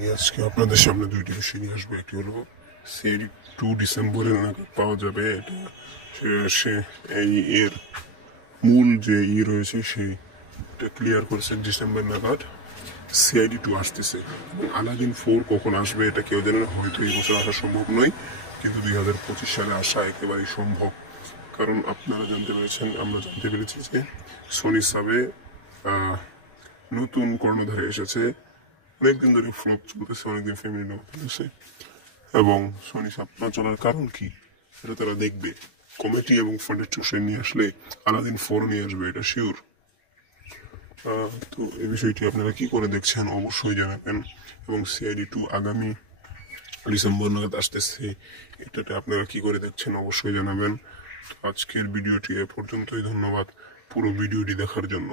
আজকে আপনাদের সামনে দুইটি বিষয় নিয়ে আসবে। একটি হলো সিআইডি 2 ডিসেম্বরে নাগাদ পাওয়া যাবে। এটা সে এই এর মূল যে রয়েছে সেটা ক্লিয়ার করেছে ডিসেম্বর নাগাদ সিআইডি 2 আসতেছে। এবং আলাদিন 4 কখন আসবে এটা কেউ জানে না। হয়তো এই বছর আসা সম্ভব নয়, কিন্তু 2025 সালে আসা একেবারেই সম্ভব। কারণ আপনারা জানতে পেরেছেন, আমরা জানতে পেরেছি যে সোনি সাবে নতুন কর্ণধারে এসেছে। অনেকদিন ধরে ফ্লপ চলতেছে, অনেকদিন ফ্যামিলি নাও চলতেছে, এবং সোনি সাব না চলার কারণ কি এটা তারা দেখবে। কমিটি এবং ফান্ডের চুষে নিয়ে আসলে আলাদিন 4 নিয়ে আসবে, এটা শিওর। তো এই বিষয়টি আপনারা কি করে দেখছেন অবশ্যই জানাবেন। এবং সিআইডি 2 আগামী ডিসেম্বর নাগাদ আসতেছে, এটাতে আপনারা কি করে দেখছেন অবশ্যই জানাবেন। তো আজকের ভিডিওটি এ পর্যন্তই। ধন্যবাদ পুরো ভিডিওটি দেখার জন্য।